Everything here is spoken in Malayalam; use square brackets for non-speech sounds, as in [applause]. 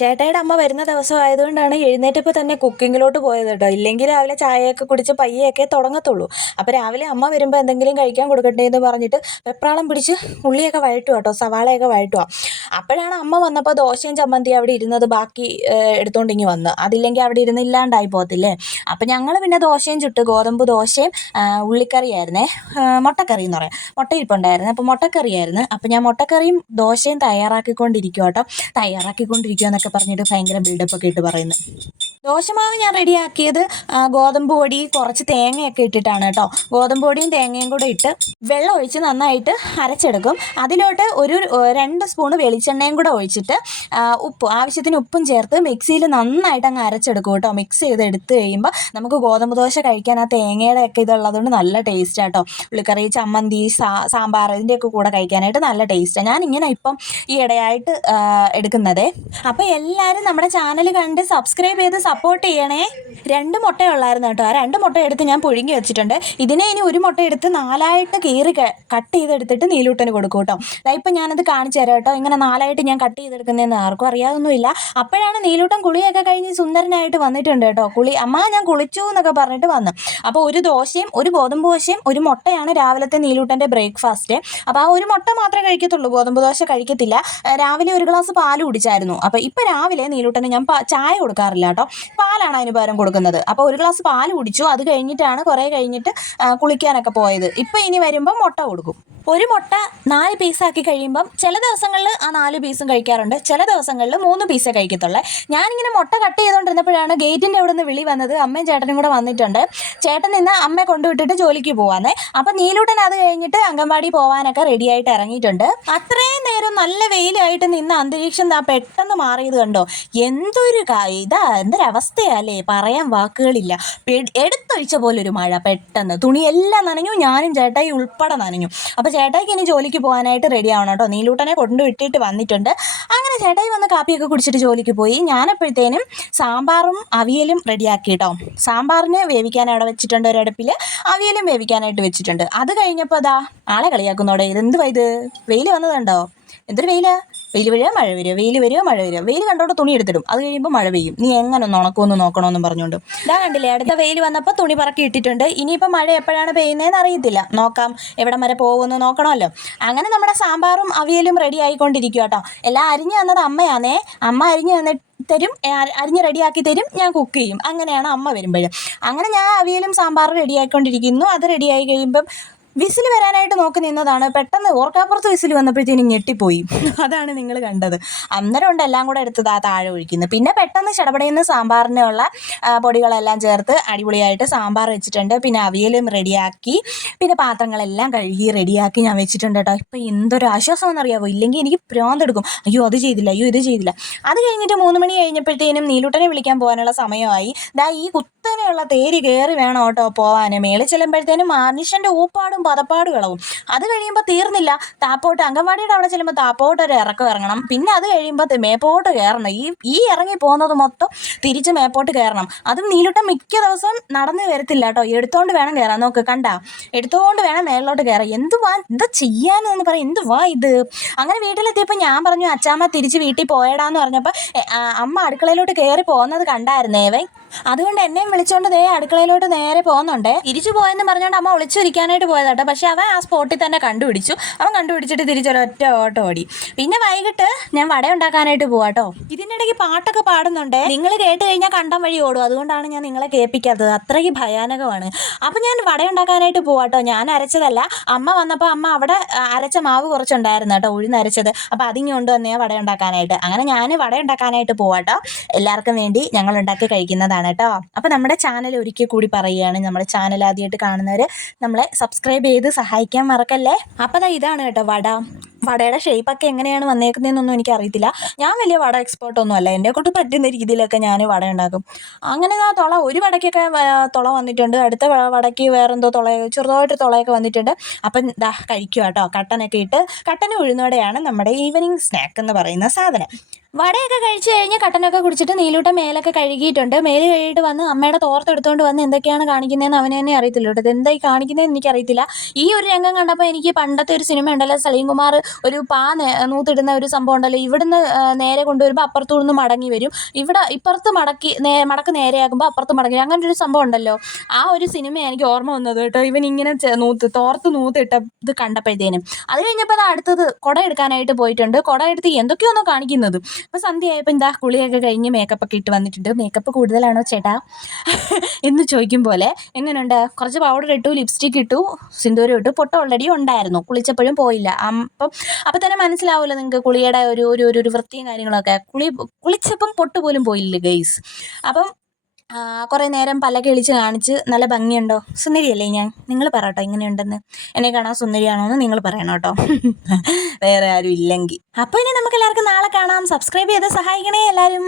ചേട്ടായിയുടെ അമ്മ വരുന്ന ദിവസം ആയതുകൊണ്ടാണ് എഴുന്നേറ്റപ്പോൾ തന്നെ കുക്കിങ്ങിലോട്ട് പോയത് കേട്ടോ. ഇല്ലെങ്കിൽ രാവിലെ ചായയൊക്കെ കുടിച്ച് പയ്യൊക്കെ തുടങ്ങത്തുള്ളൂ. അപ്പോൾ രാവിലെ അമ്മ വരുമ്പോൾ എന്തെങ്കിലും കഴിക്കാൻ കൊടുക്കട്ടെ എന്ന് പറഞ്ഞിട്ട് വെപ്രാളം പിടിച്ച് ഉള്ളിയൊക്കെ വഴറ്റുക കേട്ടോ. സവാളയൊക്കെ വഴറ്റുക അപ്പോഴാണ് അമ്മ വന്നപ്പോൾ ദോശയും ചമ്മന്തി അവിടെ ഇരുന്നത് ബാക്കി ഏഹ്, എടുത്തോണ്ട് ഇങ്ങ് വന്ന്. അതില്ലെങ്കിൽ അവിടെ ഇരുന്ന് ഇല്ലാണ്ടായി പോകത്തില്ലേ? അപ്പം ഞങ്ങൾ പിന്നെ ദോശയും ചുട്ട് ഗോതമ്പ് ദോശയും ഉള്ളിക്കറിയായിരുന്നേ. മുട്ടക്കറി എന്ന് പറയാം. മുട്ട ഇരിപ്പുണ്ടായിരുന്നു അപ്പോൾ മുട്ടക്കറിയായിരുന്നു. അപ്പോൾ ഞാൻ മുട്ടക്കറിയും ദോശയും തയ്യാറാക്കിക്കൊണ്ടിരിക്കും കേട്ടോ തയ്യാറാക്കിക്കൊണ്ടിരിക്കുക എന്നൊക്കെ പറഞ്ഞിട്ട് ഭയങ്കര ബിൽഡപ്പ് ഒക്കെ ഇട്ട് പറയുന്നു. ദോശമാവ് ഞാൻ റെഡിയാക്കിയത് ഗോതമ്പ് പൊടി കുറച്ച് തേങ്ങയൊക്കെ ഇട്ടിട്ടാണ് കേട്ടോ. ഗോതമ്പ് പൊടിയും തേങ്ങയും കൂടെ ഇട്ട് വെള്ളം ഒഴിച്ച് നന്നായിട്ട് അരച്ചെടുക്കും. അതിലോട്ട് ഒരു രണ്ട് സ്പൂണ് വെളിച്ചെണ്ണയും കൂടെ ഒഴിച്ചിട്ട് ഉപ്പ് ആവശ്യത്തിന് ഉപ്പും ചേർത്ത് മിക്സിയിൽ നന്നായിട്ട് അങ്ങ് അരച്ചെടുക്കും കേട്ടോ. മിക്സ് ചെയ്ത് എടുത്തു കഴിയുമ്പോൾ നമുക്ക് ഗോതമ്പ് ദോശ കഴിക്കാൻ ആ തേങ്ങയുടെ ഒക്കെ ഇതുള്ളതുകൊണ്ട് നല്ല ടേസ്റ്റ് ആട്ടോ ഉള്ളിക്കറി ചമ്മന്തി സാമ്പാർ ഇതിന്റെയൊക്കെ കൂടെ കഴിക്കാനായിട്ട് നല്ല ടേസ്റ്റാണ് ഞാൻ ഇങ്ങനെ ഇപ്പം ഈ ഇടയായിട്ട് എടുക്കുന്നതേ. അപ്പോൾ എല്ലാവരും നമ്മുടെ ചാനൽ കണ്ട് സബ്സ്ക്രൈബ് ചെയ്ത് സപ്പോർട്ട് ചെയ്യണേ? രണ്ട് മുട്ട ഉള്ളായിരുന്നു കേട്ടോ. ആ രണ്ട് മുട്ട എടുത്ത് ഞാൻ പുഴുങ്ങി വെച്ചിട്ടുണ്ട്. ഇതിനെ ഇനി ഒരു മുട്ട എടുത്ത് നാലായിട്ട് കീറി കട്ട് ചെയ്തെടുത്തിട്ട് നീലൂട്ടന് കൊടുക്കും കേട്ടോ. ഇപ്പം ഞാനത് കാണിച്ചു തരാം കേട്ടോ. ഇങ്ങനെ നാലായിട്ട് ഞാൻ കട്ട് ചെയ്തെടുക്കുന്നതെന്ന് ആർക്കും അറിയാതൊന്നുമില്ല അപ്പോഴാണ് നീലൂട്ടൻ കുളിയൊക്കെ കഴിഞ്ഞ് സുന്ദരനായിട്ട് വന്നിട്ടുണ്ട് കേട്ടോ. കുളി അമ്മ ഞാൻ കുളിച്ചു എന്നൊക്കെ പറഞ്ഞിട്ട് വന്നു. അപ്പോൾ ഒരു ദോശയും ഒരു ഗോതമ്പ് ദോശയും ഒരു മുട്ടയാണ് രാവിലത്തെ നീലൂട്ടന്റെ ബ്രേക്ക്ഫാസ്റ്റ് അപ്പോൾ ആ ഒരു മുട്ട മാത്രമേ കഴിക്കത്തുള്ളൂ. ഗോതമ്പ് ദോശ കഴിക്കത്തില്ല. രാവിലെ ഒരു ഗ്ലാസ് പാൽ കുടിച്ചായിരുന്നു. അപ്പോൾ ഇപ്പോൾ രാവിലെ നീലൂട്ടന് ഞാൻ ചായ കൊടുക്കാറില്ല കേട്ടോ. പാലാണ് അതിന് പകരം കൊടുക്കുന്നത്. അപ്പോൾ ഒരു ഗ്ലാസ് പാൽ കുടിച്ചു. അത് കഴിഞ്ഞിട്ടാണ് കുറേ കഴിഞ്ഞിട്ട് കുളിക്കാനൊക്കെ പോയത്. ഇപ്പോൾ ഇനി വരുമ്പോൾ മുട്ട കൊടുക്കും. ഒരു മുട്ട നാല് പീസാക്കി കഴിയുമ്പം ചില ദിവസങ്ങളിൽ ആ നാല് പീസും കഴിക്കാറുണ്ട്. ചില ദിവസങ്ങളിൽ മൂന്ന് പീസേ കഴിക്കത്തുള്ളേ. ഞാനിങ്ങനെ മുട്ട കട്ട് ചെയ്തുകൊണ്ടിരുന്നപ്പോഴാണ് ഗേറ്റിന്റെ അവിടെ നിന്ന് വിളി വന്നത്. അമ്മയും ചേട്ടനും കൂടെ വന്നിട്ടുണ്ട്. ചേട്ടൻ ഇന്ന് അമ്മയെ കൊണ്ടുവിട്ടിട്ട് ജോലിക്ക് പോവാന്നേ. അപ്പം നീലൂട്ടൻ അത് കഴിഞ്ഞിട്ട് അംഗൻവാടി പോകാനൊക്കെ റെഡിയായിട്ട് ഇറങ്ങിയിട്ടുണ്ട്. അത്രയും നേരം നല്ല വെയിലായിട്ട് നിന്ന് അന്തരീക്ഷം പെട്ടെന്ന് മാറിയത് കണ്ടോ? എന്തൊരു ഇതാ ഇതാ എന്തൊരവസ്ഥയല്ലേ പറയാൻ വാക്കുകളില്ല. എടുത്തൊഴിച്ച പോലെ ഒരു മഴ പെട്ടെന്ന്. തുണിയെല്ലാം നനഞ്ഞു ഞാനും ചേട്ടായി ഉൾപ്പെടെ നനഞ്ഞു. അപ്പോൾ ചേട്ടായിക്ക് ഇനി ജോലിക്ക് പോകാനായിട്ട് റെഡി ആവണം കേട്ടോ. നീലൂട്ടനെ കൊണ്ടുവിട്ടിട്ട് വന്നിട്ടുണ്ട്. അങ്ങനെ ചേട്ടായി വന്ന് കാപ്പിയൊക്കെ കുടിച്ചിട്ട് ജോലിക്ക് പോയി. ഞാനപ്പോഴത്തേനും സാമ്പാറും അവിയലും റെഡിയാക്കി കേട്ടോ. സാമ്പാറിന് വേവിക്കാൻ അവിടെ വെച്ചിട്ടുണ്ട് ഒരടുപ്പിൽ അവിയലും വേവിക്കാനായിട്ട് വെച്ചിട്ടുണ്ട്. അത് കഴിഞ്ഞപ്പോൾ അതാ ആളെ കളിയാക്കുന്നോടെ. ഇതെന്തുവാ ഇത്? വെയിൽ വന്നതുണ്ടോ? എന്തൊരു വെയിലാ? വെയിൽ വരിക മഴ വരിക വെയിൽ വരിക മഴ വരിക. വെയിൽ കണ്ടോണ്ട് തുണി എടുത്തിടും. അത് കഴിയുമ്പോൾ മഴ പെയ്യും. നീ എങ്ങനെ ഒന്ന് ഉണക്കുമെന്ന് നോക്കണമെന്നും പറഞ്ഞുകൊണ്ട് ഇതാ കണ്ടില്ലേ അടുത്ത വെയിൽ വന്നപ്പോൾ തുണി പറക്കി ഇട്ടിട്ടുണ്ട്. ഇനിയിപ്പോൾ മഴ എപ്പോഴാണ് പെയ്യുന്നതെന്ന് അറിയത്തില്ല. നോക്കാം എവിടം വരെ പോകുമെന്ന് നോക്കണമല്ലോ. അങ്ങനെ നമ്മുടെ സാമ്പാറും അവിയലും റെഡി ആയിക്കൊണ്ടിരിക്കുക കേട്ടോ എല്ലാം അരിഞ്ഞു തന്നത് അമ്മയാണേ അമ്മ അരിഞ്ഞു തന്നിട്ട് തരും അരിഞ്ഞ് റെഡിയാക്കി തരും ഞാൻ കുക്ക് ചെയ്യും. അങ്ങനെയാണ് അമ്മ വരുമ്പോഴും. അങ്ങനെ ഞാൻ അവിയലും സാമ്പാറും റെഡിയായിക്കൊണ്ടിരിക്കുന്നു അത് റെഡിയായി കഴിയുമ്പം വിസിൽ വരാനായിട്ട് നോക്കി നിന്നതാണ്. പെട്ടെന്ന് ഓർക്കാപ്പുറത്ത് വിസിൽ വന്നപ്പോഴത്തേനും ഞെട്ടിപ്പോയി. അതാണ് നിങ്ങൾ കണ്ടത്. അന്നേരം ഉണ്ട് എല്ലാം കൂടെ എടുത്ത് താഴെ ഒഴിക്കുന്നത് പിന്നെ പെട്ടെന്ന് ചടപടയുന്ന സാമ്പാറിനുള്ള പൊടികളെല്ലാം ചേർത്ത് അടിപൊളിയായിട്ട് സാമ്പാർ വെച്ചിട്ടുണ്ട്. പിന്നെ അവിയലും റെഡിയാക്കി. പിന്നെ പാത്രങ്ങളെല്ലാം കഴുകി റെഡിയാക്കി ഞാൻ വെച്ചിട്ടുണ്ട് കേട്ടോ. ഇപ്പം എന്തൊരു ആശ്വാസമെന്ന് അറിയാമോ ഇല്ലെങ്കിൽ എനിക്ക് ഭ്രാന്തെടുക്കും അയ്യോ അത് ചെയ്തില്ല. അയ്യോ ഇത് ചെയ്തില്ല. അത് കഴിഞ്ഞിട്ട് മൂന്ന് മണി കഴിഞ്ഞപ്പോഴത്തേനും നീലൂട്ടനെ വിളിക്കാൻ പോകാനുള്ള സമയമായി. ദാ ഈ കുത്തനെയുള്ള തേര് കയറി വേണം കേട്ടോ പോവാൻ മേളിൽ ചെല്ലുമ്പോഴത്തേനും മനുഷ്യന്റെ ഊപ്പാടും പതപ്പാടുകളവും അത് കഴിയുമ്പോൾ തീർന്നില്ല. താപ്പോട്ട് അംഗൻവാടിയുടെ അവിടെ ചെല്ലുമ്പോൾ താപ്പോട്ട് ഒരു ഇറക്കം ഇറങ്ങണം. പിന്നെ അത് കഴിയുമ്പോൾ മേപ്പോട്ട് കയറണം ഈ ഈ ഇറങ്ങി പോകുന്നത് മൊത്തം തിരിച്ച് മേപ്പോട്ട് കയറണം അതും നീലൂട്ടം മിക്ക ദിവസവും നടന്നു വരത്തില്ല കേട്ടോ. എടുത്തോണ്ട് വേണം കയറാൻ നോക്ക് കണ്ട? എടുത്തോണ്ട് വേണം മേളിലോട്ട് കയറാൻ എന്തുവാ? എന്താ ചെയ്യാനെന്ന് പറയാം എന്തുവാ ഇത്? അങ്ങനെ വീട്ടിലെത്തിയപ്പോൾ ഞാൻ പറഞ്ഞു അച്ചാമ്മ തിരിച്ച് വീട്ടിൽ പോയടാന്ന് പറഞ്ഞപ്പോൾ അമ്മ അടുക്കളയിലോട്ട് കയറി പോകുന്നത് കണ്ടായിരുന്നേ. വേ അതുകൊണ്ട് എന്നെയും വിളിച്ചോണ്ട് ദേ അടുക്കളയിലോട്ട് നേരെ പോകുന്നുണ്ട് തിരിച്ചു പോയെന്ന് പറഞ്ഞോണ്ട് അമ്മ ഒളിച്ചിരിക്കാനായിട്ട് പോയതാട്ടോ. പക്ഷെ അവൻ ആ സ്പോട്ടിൽ തന്നെ കണ്ടുപിടിച്ചു. അവൻ കണ്ടുപിടിച്ചിട്ട് തിരിച്ചൊരൊറ്റ ഓട്ടം ഓടി. പിന്നെ വൈകിട്ട് ഞാൻ വട ഉണ്ടാക്കാനായിട്ട് പോവാട്ടോ. ഇതിനിടയ്ക്ക് പാട്ടൊക്കെ പാടുന്നുണ്ട്. നിങ്ങൾ കേട്ട് കഴിഞ്ഞാൽ കണ്ടം വഴി ഓടും. അതുകൊണ്ടാണ് ഞാൻ നിങ്ങളെ കേൾപ്പിക്കാത്തത്. അത്രയ്ക്ക് ഭയാനകമാണ്. അപ്പം ഞാൻ വട ഉണ്ടാക്കാനായിട്ട് പോവാട്ടോ. ഞാൻ അരച്ചതല്ല. അമ്മ വന്നപ്പോൾ അമ്മ അവിടെ അരച്ച മാവ് കുറച്ചുണ്ടായിരുന്നു കേട്ടോ. ഉഴുന്നരച്ചത് അപ്പോൾ അതിങ്ങി കൊണ്ടുവന്നേ വട ഉണ്ടാക്കാനായിട്ട്. അങ്ങനെ ഞാൻ വട ഉണ്ടാക്കാനായിട്ട് പോവാട്ടോ. എല്ലാവർക്കും വേണ്ടി ഞങ്ങൾ ഉണ്ടാക്കി കഴിക്കുന്നതാണ്. കേട്ടോ അപ്പോൾ നമ്മുടെ ചാനൽ ഒരിക്കൽ കൂടി പറയുകയാണ്. നമ്മുടെ ചാനൽ ആദ്യമായിട്ട് കാണുന്നവർ നമ്മളെ സബ്സ്ക്രൈബ് ചെയ്ത് സഹായിക്കാൻ മറക്കല്ലേ? അപ്പോൾ ഇതാണ് കേട്ടോ വട. വടയുടെ ഷേപ്പൊക്കെ എങ്ങനെയാണ് വന്നേക്കുന്നതെന്നൊന്നും എനിക്ക് അറിയത്തില്ല ഞാൻ വലിയ വട എക്സ്പേർട്ട് ഒന്നും അല്ല. എന്നെ കൊണ്ട് പറ്റുന്ന രീതിയിലൊക്കെ ഞാൻ വട ഉണ്ടാക്കും. അങ്ങനെ ആ തുള ഒരു വടയ്ക്കൊക്കെ തുള വന്നിട്ടുണ്ട്. അടുത്ത വടയ്ക്ക് വേറെന്തോ തുള ചെറുതായിട്ട് തുളയൊക്കെ വന്നിട്ടുണ്ട്. അപ്പം ദാ കഴിക്കുക കേട്ടോ കട്ടനൊക്കെ ഇട്ട് കട്ടന് ഉഴുന്നോടെയാണ് നമ്മുടെ ഈവനിങ് സ്നാക്ക് എന്ന് പറയുന്ന സാധനം. വടയൊക്കെ കഴിച്ചു കഴിഞ്ഞ് കട്ടനൊക്കെ കുടിച്ചിട്ട് നീലൂട്ട മേലൊക്കെ കഴുകിയിട്ടുണ്ട്. മേൽ കഴുകിയിട്ട് വന്ന് അമ്മയുടെ തോർത്തെടുത്തുകൊണ്ട് വന്ന് എന്തൊക്കെയാണ് കാണിക്കുന്നതെന്ന് അവനെ തന്നെ അറിയത്തില്ല കേട്ടോ. എന്തായി കാണിക്കുന്നതെന്ന് എനിക്കറിയത്തില്ല. ഈ ഒരു രംഗം കണ്ടപ്പോൾ എനിക്ക് പണ്ടത്തെ ഒരു സിനിമ ഉണ്ടല്ലോ സലീം കുമാർ ഒരു പാ നൂത്തിടുന്ന ഒരു സംഭവം ഉണ്ടല്ലോ. ഇവിടുന്ന് നേരെ കൊണ്ടുവരുമ്പോൾ അപ്പുറത്തു നിന്ന് മടങ്ങി വരും. ഇവിടെ ഇപ്പുറത്ത് മടക്കി മടക്ക് നേരെയാക്കുമ്പോൾ അപ്പുറത്ത് മടങ്ങി അങ്ങനെ ഒരു സംഭവം ഉണ്ടല്ലോ. ആ ഒരു സിനിമ എനിക്ക് ഓർമ്മ വന്നത് കേട്ടോ. ഇവൻ ഇങ്ങനെ നൂത്ത് തോർത്ത് നൂത്തിട്ട ഇത് കണ്ടപ്പോഴത്തേനും. അത് കഴിഞ്ഞപ്പോൾ അത് അടുത്തത് കുട എടുക്കാനായിട്ട് പോയിട്ടുണ്ട്. കുട എടുത്ത് എന്തൊക്കെയൊന്നും കാണിക്കുന്നത്. അപ്പോൾ സന്ധ്യയായപ്പോൾ എന്താ കുളിയൊക്കെ കഴിഞ്ഞ് മേക്കപ്പ് ഒക്കെ ഇട്ട് വന്നിട്ടുണ്ട്. മേക്കപ്പ് കൂടുതലാണോ ചേട്ടാ? എന്ന് ചോദിക്കും പോലെ എങ്ങനെയുണ്ട് കുറച്ച് പൗഡർ ഇട്ടു ലിപ്സ്റ്റിക് ഇട്ടു സിന്ദൂരം ഇട്ടു പൊട്ട് ഓൾറെഡി ഉണ്ടായിരുന്നു. കുളിച്ചപ്പോഴും പോയില്ല. അപ്പം അപ്പം തന്നെ മനസ്സിലാവുമല്ലോ നിങ്ങൾക്ക് കുളിയുടെ ഒരു ഒരു ഒരു വൃത്തിയും കാര്യങ്ങളൊക്കെ. കുളി കുളിച്ചപ്പം പൊട്ട് പോലും പോയില്ല ഗെയ്സ് അപ്പം കുറേ നേരം പല കിളിച്ച് കാണിച്ച് നല്ല ഭംഗിയുണ്ടോ? സുന്ദരിയല്ലേ ഞാൻ? നിങ്ങൾ പറയട്ടോ ഇങ്ങനെയുണ്ടെന്ന്. എന്നെ കാണാൻ സുന്ദരിയാണോ എന്ന് നിങ്ങൾ പറയണം കേട്ടോ. [laughs] വേറെ ആരും ഇല്ലെങ്കിൽ അപ്പോൾ ഇനി നമുക്ക് എല്ലാവർക്കും നാളെ കാണാം. സബ്സ്ക്രൈബ് ചെയ്ത് സഹായിക്കണേ എല്ലാവരും